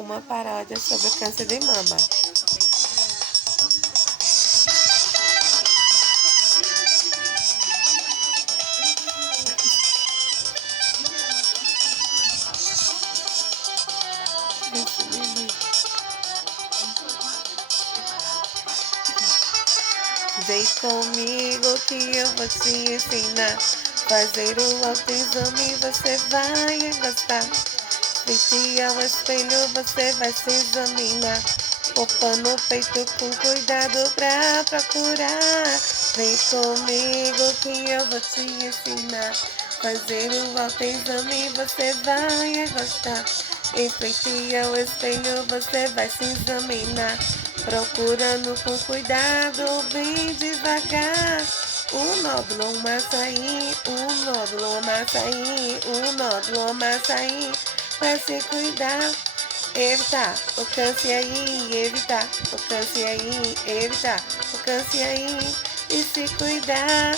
uma paródia sobre o câncer de mama. Vem comigo que eu vou te ensinar. Fazer o autoexame você vai gostar. Frente ao espelho você vai se examinar. Opa no peito com cuidado pra procurar. Vem comigo que eu vou te ensinar. Fazer o autoexame você vai gostar. Em frente ao espelho você vai se examinar. Procurando com cuidado, bem devagar. Um nódulo, uma açaí, um nódulo, uma açaí, um nódulo, uma açaí. Pra se cuidar, evitar o câncer aí, evitar o câncer aí, evitar o câncer aí e se cuidar.